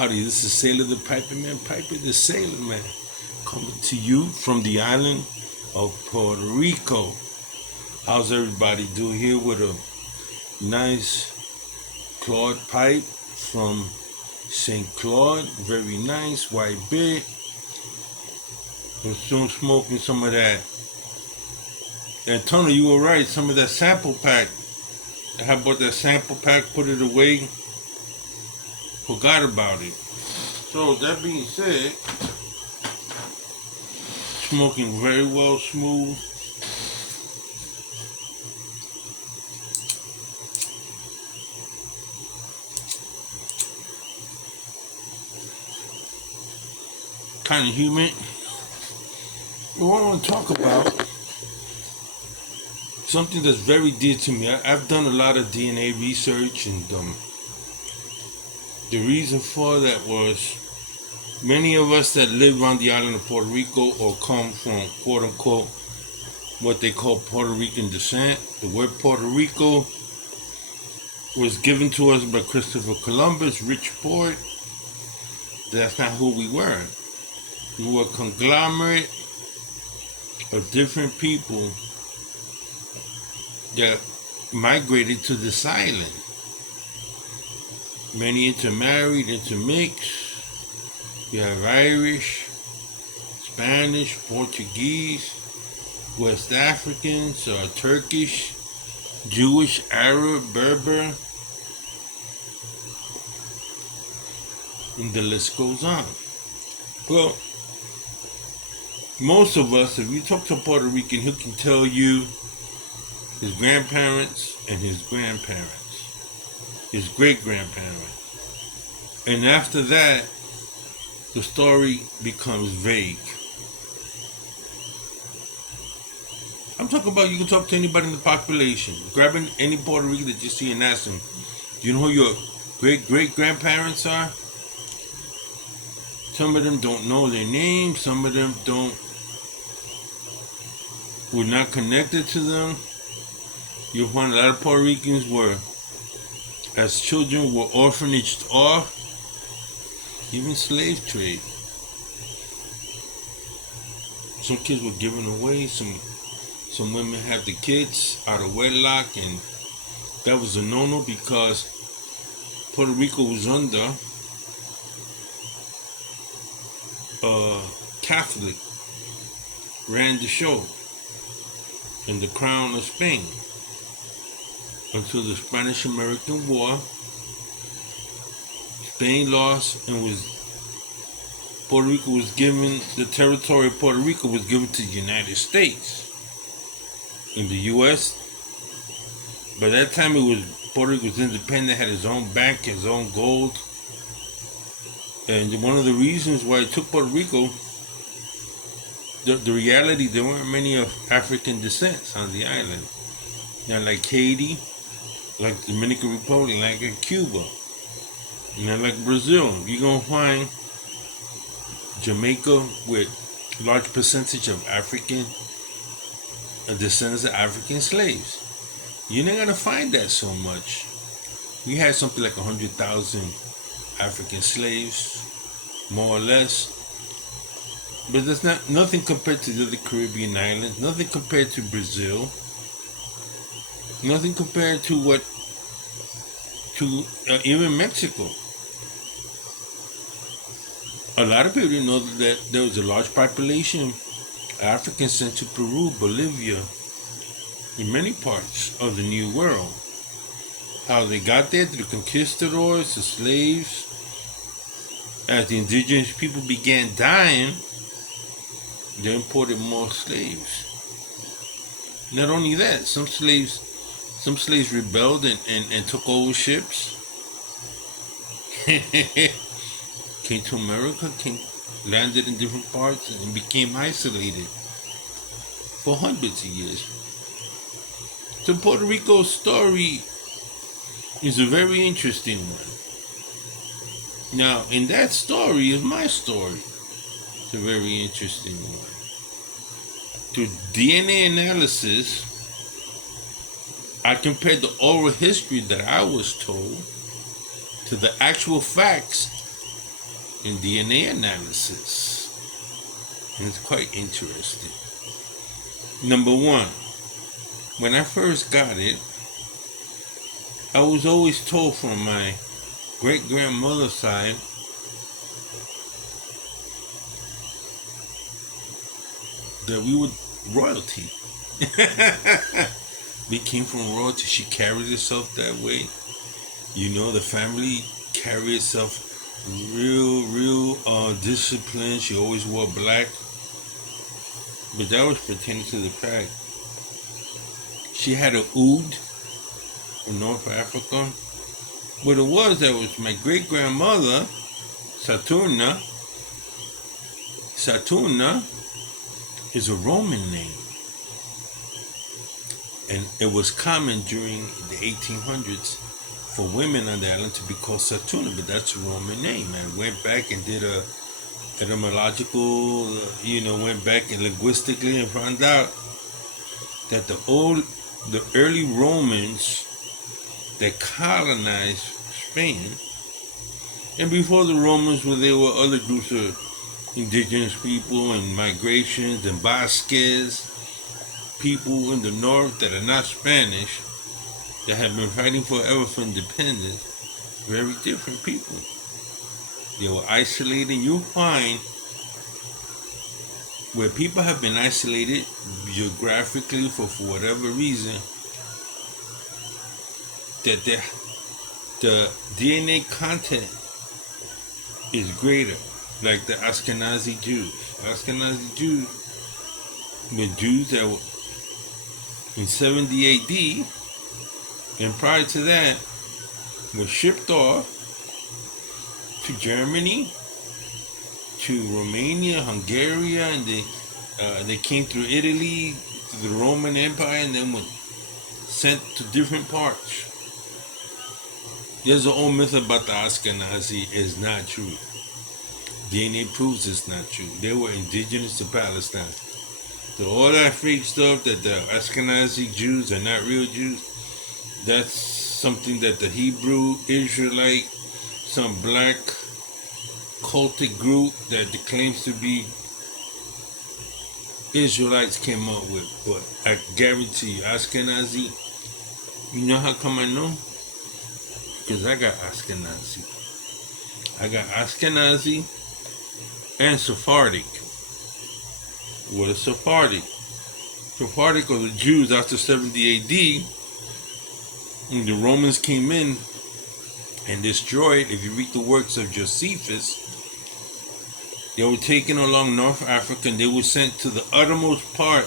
Howdy, this is Sailor the Piper Man, Piper the Sailor Man, coming to you from the island of Puerto Rico. How's everybody doing here with a nice Claude pipe from St. Claude? Very nice, white bit. I'm soon smoking some of that. And Tony, you were right, some of that sample pack. I bought that sample pack, put it away, forgot about it. So that being said, smoking very well, smooth. Kind of humid. What I want to talk about, something that's very dear to me. I've done a lot of DNA research, and the reason for that was many of us that live on the island of Puerto Rico or come from quote unquote what they call Puerto Rican descent. The word Puerto Rico was given to us by Christopher Columbus, rich port. That's not who we were. We were a conglomerate of different people that migrated to this island. Many intermarried, intermixed. You have Irish, Spanish, Portuguese, West Africans, Turkish, Jewish, Arab, Berber, and the list goes on. Well, most of us, if you talk to a Puerto Rican, he can tell you his grandparents and his grandparents, his great-grandparents. And after that, the story becomes vague. I'm talking about, you can talk to anybody in the population. Grabbing any Puerto Rican that you see and ask them, do you know who your great-great-grandparents are? Some of them don't know their names. Some of them were not connected to them. You'll find a lot of Puerto Ricans were, as children, were orphanaged off. Even slave trade. Some kids were given away. Some women had the kids out of wedlock, and that was a no-no because Puerto Rico was under Catholic, ran the show in the crown of Spain until the Spanish-American War. Spain lost, and Puerto Rico was given, the territory of Puerto Rico was given to the United States. In the U.S., by that time Puerto Rico was independent, had its own bank, its own gold. And one of the reasons why it took Puerto Rico, the reality, there weren't many of African descents on the island. Not like Haiti, like the Dominican Republic, like Cuba. Like Brazil, you're going to find Jamaica with large percentage of African descendants of African slaves. You're not going to find that so much. We had something like 100,000 African slaves, more or less. But that's nothing compared to the other Caribbean islands, nothing compared to Brazil, nothing compared to even Mexico. A lot of people didn't know that there was a large population of Africans sent to Peru, Bolivia, in many parts of the New World. How they got there through the conquistadors, the slaves. As the indigenous people began dying, they imported more slaves. Not only that, some slaves rebelled and took over ships. Came to America, landed in different parts, and became isolated for hundreds of years. So Puerto Rico's story is a very interesting one. Now, in that story is my story. It's a very interesting one. Through DNA analysis, I compared the oral history that I was told to the actual facts in DNA analysis. And it's quite interesting. Number one, when I first got it, I was always told from my great grandmother's side that we were royalty. We came from royalty. She carried herself that way. The family carried itself real disciplined. She always wore black. But that was pertaining to the fact she had a oud from North Africa. What it was, that was my great grandmother, Saturna. Saturna is a Roman name. And it was common during the 1800s for women on the island to be called Saturna, but that's a Roman name. I went back and did a etymological, went back and linguistically and found out that the early Romans that colonized Spain, and before the Romans, there were other groups of indigenous people and migrations and Basques, people in the north that are not Spanish, that have been fighting forever for independence. Very different people. They were isolated. You'll find where people have been isolated geographically for whatever reason, that the DNA content is greater. Like the Ashkenazi Jews. Ashkenazi Jews were Jews that were in 70 AD, and prior to that, were shipped off to Germany, to Romania, Hungary, and they came through Italy, to the Roman Empire, and then were sent to different parts. There's an old myth about the Ashkenazi. It's not true. DNA proves it's not true. They were indigenous to Palestine. So all that fake stuff that the Ashkenazi Jews are not real Jews, that's something that the Hebrew Israelite, some black cultic group that claims to be Israelites came up with. But I guarantee you, Ashkenazi, you know how come I know? Because I got Ashkenazi. I got Ashkenazi and Sephardic. What is Sephardic? Sephardic are the Jews after 70 AD. When the Romans came in and destroyed, if you read the works of Josephus, they were taken along North Africa and they were sent to the uttermost part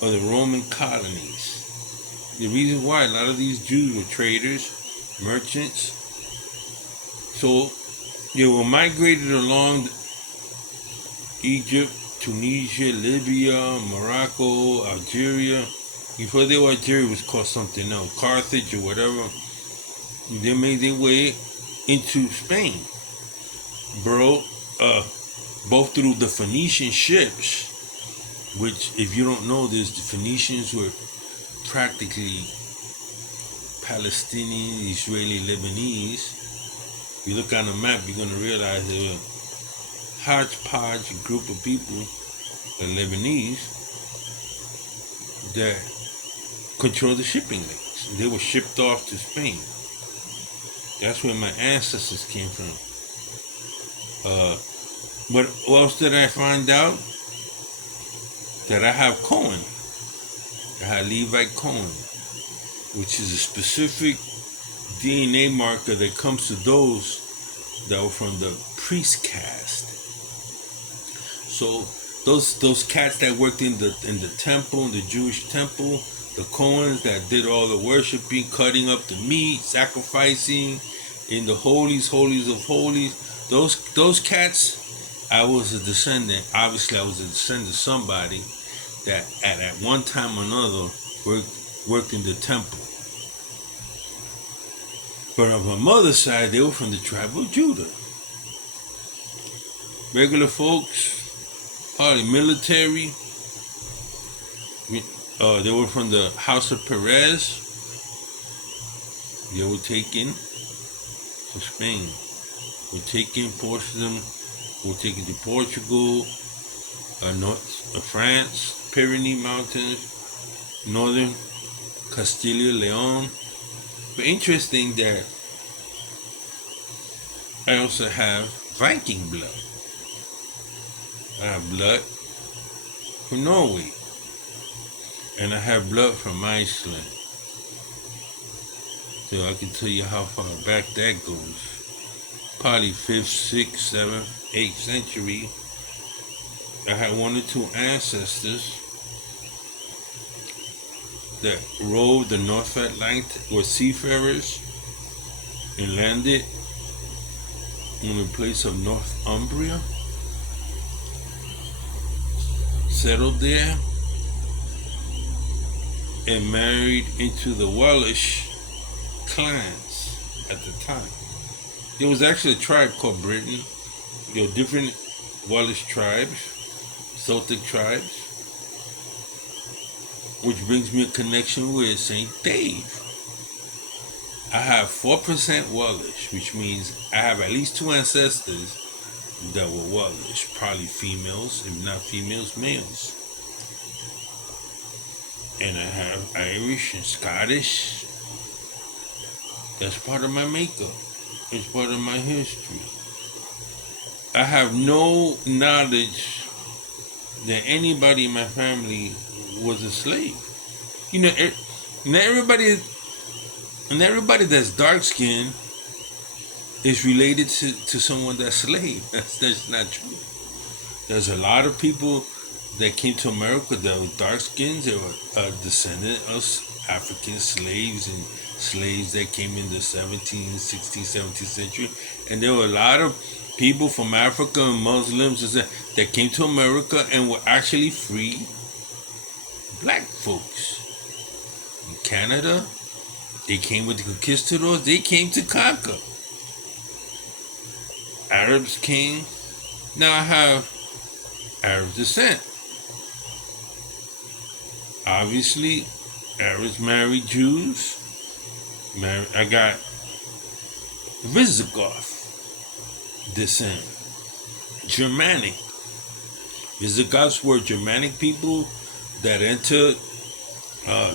of the Roman colonies. The reason why, a lot of these Jews were traders, merchants. So they were migrated along Egypt, Tunisia, Libya, Morocco, Algeria. Before they were Algeria, it was called something else, Carthage or whatever. They made their way into Spain, both through the Phoenician ships, which, if you don't know this, the Phoenicians were practically Palestinian, Israeli, Lebanese. If you look on the map, you're going to realize they were hodgepodge group of people, the Lebanese, that control the shipping lanes. They were shipped off to Spain. That's where my ancestors came from. What else did I find out? That I have Cohen. I have Levite Cohen, which is a specific DNA marker that comes to those that were from the priest caste. So those cats that worked in the temple, in the Jewish temple, the Cohens that did all the worshiping, cutting up the meat, sacrificing in the holies of holies, those cats, I was a descendant. Obviously, I was a descendant of somebody that at one time or another worked in the temple. But on my mother's side, they were from the tribe of Judah. Regular folks, probably military. They were from the house of Perez. They were taken to Spain. We're taking portions of them. We're taking to Portugal, France, Pyrenees Mountains, northern Castilla Leon. But interesting that I also have Viking blood. I have blood from Norway, and I have blood from Iceland. So I can tell you how far back that goes. Probably 5th, 6th, 7th, 8th century. I had one or two ancestors that rode the North Atlantic, were seafarers, and landed in the place of Northumbria, settled there, and married into the Welsh clans at the time. There was actually a tribe called Britain. There were different Welsh tribes, Celtic tribes, which brings me a connection with St. Dave. I have 4% Welsh, which means I have at least 2 ancestors that were Welsh, probably females, if not females, males. And I have Irish and Scottish. That's part of my makeup. It's part of my history. I have no knowledge that anybody in my family was a slave. You know, not everybody that's dark skinned is related to someone that's slave. That's not true. There's a lot of people that came to America that were dark skinned. They were a descendant of African slaves and slaves that came in the 17th, 16th, 17th century. And there were a lot of people from Africa and Muslims that came to America and were actually free black folks. In Canada, they came with the conquistadors. They came to conquer. Arabs came. Now I have Arab descent. Obviously, Arabs married Jews. I got Visigoth descent. Germanic. Visigoths were Germanic people that entered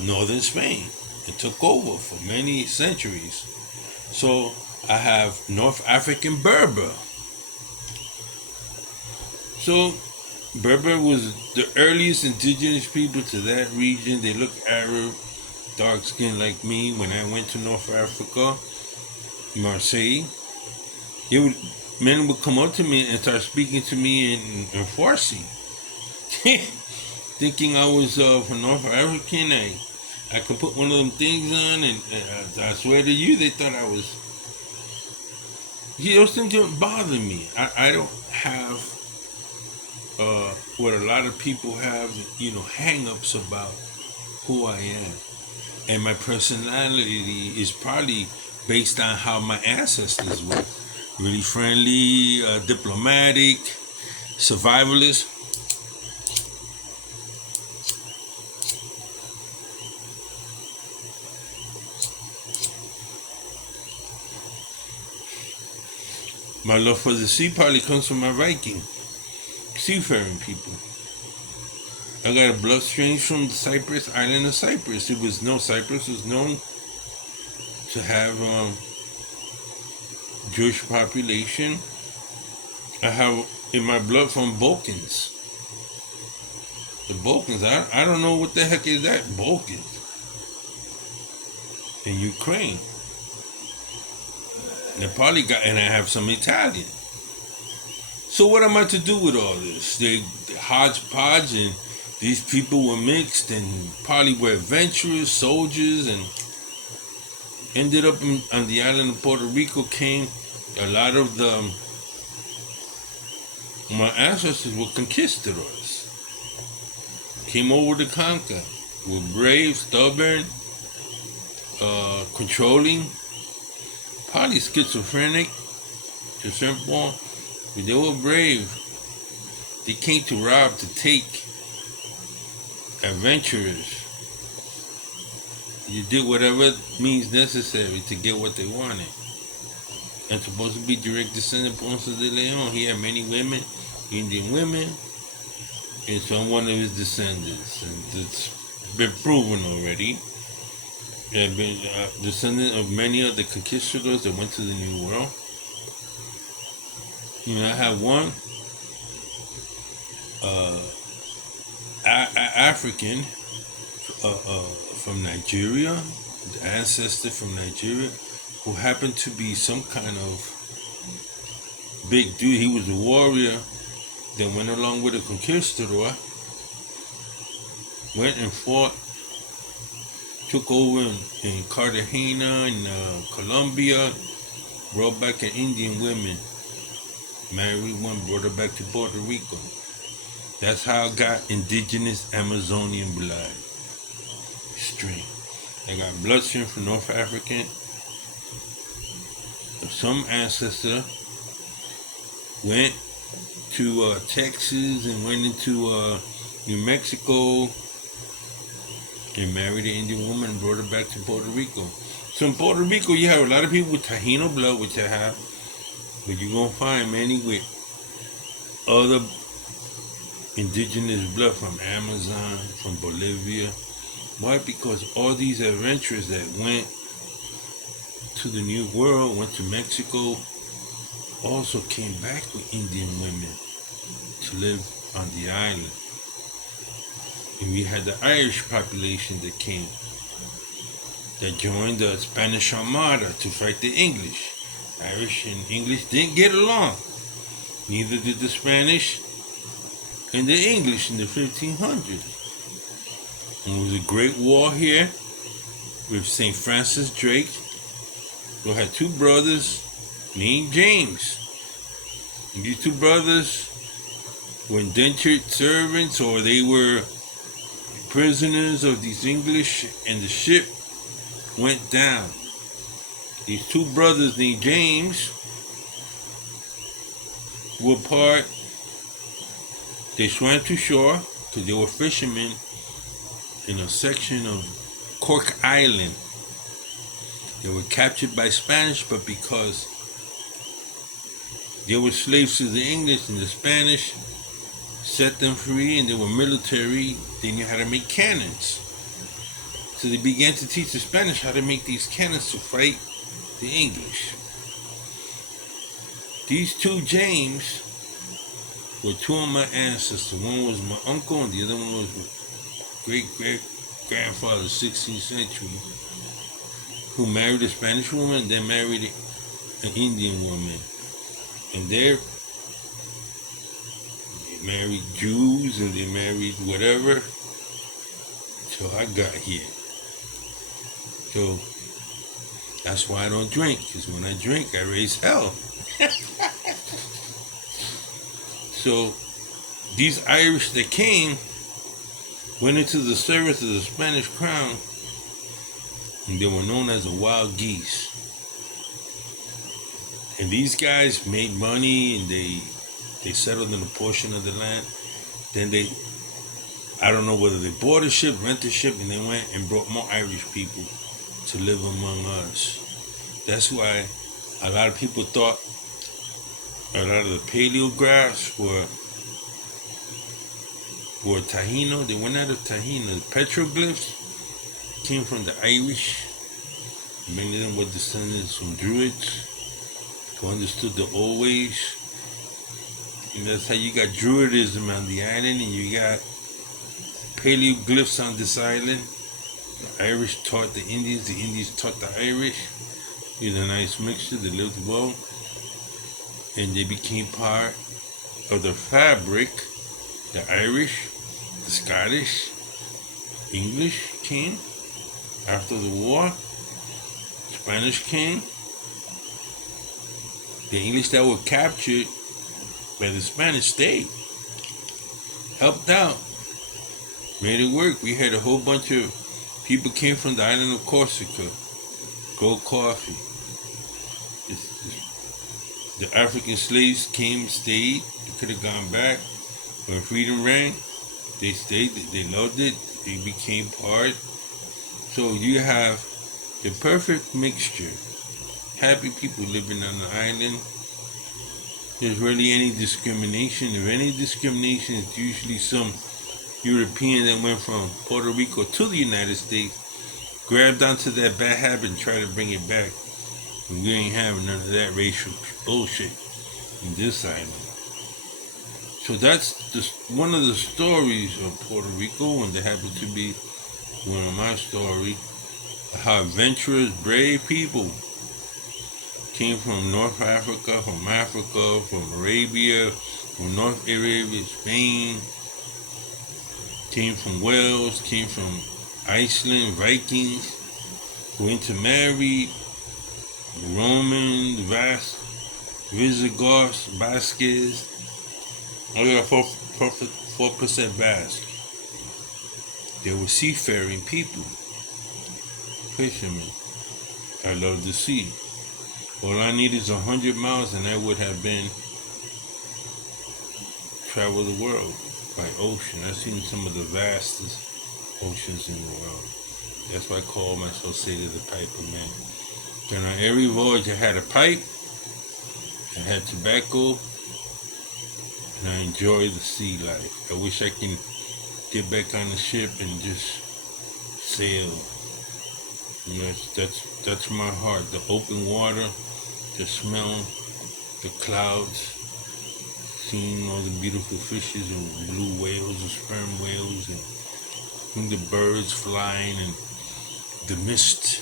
northern Spain and took over for many centuries. So I have North African Berber. So Berber was the earliest indigenous people to that region. They look Arab, dark skinned like me. When I went to North Africa, Marseille, men would come up to me and start speaking to me in Farsi. Thinking I was from North African, I could put one of them things on, and I swear to you, they thought I was. Those things don't bother me. I don't have what a lot of people have, hang-ups about who I am. And my personality is probably based on how my ancestors were. Really friendly, diplomatic, survivalist. My love for the sea probably comes from my Viking, seafaring people. I got a bloodstream from the Cyprus, island of Cyprus. Cyprus was known to have Jewish population. I have in my blood from Balkans. The Balkans, I don't know what the heck is that, Balkans. In Ukraine. And I have some Italian. So what am I to do with all this? They hodgepodge, and these people were mixed and probably were adventurous, soldiers, and ended up on the island of Puerto Rico. Came a lot of my ancestors were conquistadors. Came over to conquer. Were brave, stubborn, controlling, probably schizophrenic to a certain point, but they were brave. They came to rob, to take, adventurers. You did whatever means necessary to get what they wanted. and supposed to be direct descendant of Ponce de Leon. He had many women, Indian women, and so I'm one of his descendants, and it's been proven already. I've been descendant of many of the conquistadors that went to the New World. You know, I have one African from Nigeria, the ancestor from Nigeria, who happened to be some kind of big dude. He was a warrior that went along with a conquistador, went and fought, took over in Cartagena in Colombia, brought back an Indian woman, married one, brought her back to Puerto Rico. That's how I got indigenous Amazonian blood stream. I got bloodstream from North African. Some ancestor went to Texas and went into New Mexico and married an Indian woman and brought her back to Puerto Rico. So in Puerto Rico, you have a lot of people with Taino blood, which I have, but you're going to find many with other indigenous blood from Amazon, from Bolivia. Why? Because all these adventurers that went to the New World, went to Mexico, also came back with Indian women to live on the island. And we had the Irish population that came, that joined the Spanish Armada to fight the English. Irish and English didn't get along. Neither did the Spanish and the English in the 1500s. And it was a great war here with St. Francis Drake, who had two brothers named James. And these two brothers were indentured servants, or they were prisoners of these English, and the ship went down. These two brothers named James were part. They swam to shore because they were fishermen in a section of Cork Island. They were captured by Spanish, but because they were slaves to the English, and the Spanish set them free and they were military, they knew how to make cannons. So they began to teach the Spanish how to make these cannons to fight the English. These two James were two of my ancestors. One was my uncle and the other one was my great-great-grandfather, 16th century, who married a Spanish woman and then married an Indian woman. And they married Jews and they married whatever. So I got here. So that's why I don't drink, because when I drink, I raise hell. So these Irish that came went into the service of the Spanish crown, and they were known as the wild geese. And these guys made money, and they settled in a portion of the land. Then I don't know whether they bought a ship, rented a ship, and they went and brought more Irish people to live among us. That's why a lot of people thought a lot of the paleographs were Taino. They were not of Taino. The petroglyphs came from the Irish. Many of them were descendants from Druids who understood the old ways. And that's how you got Druidism on the island, and you got paleoglyphs on this island. The Irish taught the Indians taught the Irish. It was a nice mixture. They lived well. And they became part of the fabric. The Irish, the Scottish, English came after the war. Spanish came. The English that were captured by the Spanish stayed, helped out, made it work. We had a whole bunch of people came from the island of Corsica, grow coffee. The African slaves came, stayed. They could have gone back. When freedom rang, they stayed. They loved it. They became part. So you have the perfect mixture happy people living on the island. There's really any discrimination. If any discrimination, it's usually some European that went from Puerto Rico to the United States, grabbed onto that bad habit and tried to bring it back. And we ain't having none of that racial bullshit in this island. So that's just one of the stories of Puerto Rico, and that happens to be one of my stories. How adventurous, brave people came from North Africa, from Arabia, from North Arabia, Spain, came from Wales, came from Iceland, Vikings, who intermarried, Romans, Visigoths, Basques. I got 4% Basque. They were seafaring people, fishermen. I love the sea. All I need is 100 miles and I would have been travel the world by ocean. I've seen some of the vastest oceans in the world. That's why I call myself Sailor the Piper Man. And on every voyage I had a pipe, I had tobacco, and I enjoy the sea life. I wish I can get back on the ship and just sail. You know, that's my heart. The open water, the smell, the clouds, seeing all the beautiful fishes and blue whales and sperm whales and the birds flying and the mist.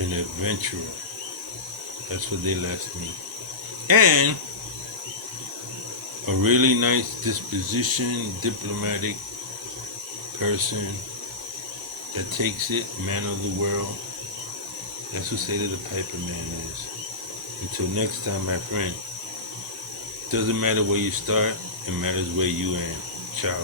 An adventurer. That's what they left me. And a really nice disposition, diplomatic person that takes it, man of the world. That's what Sailor the Piper Man is. Until next time, my friend. Doesn't matter where you start, it matters where you end. Ciao.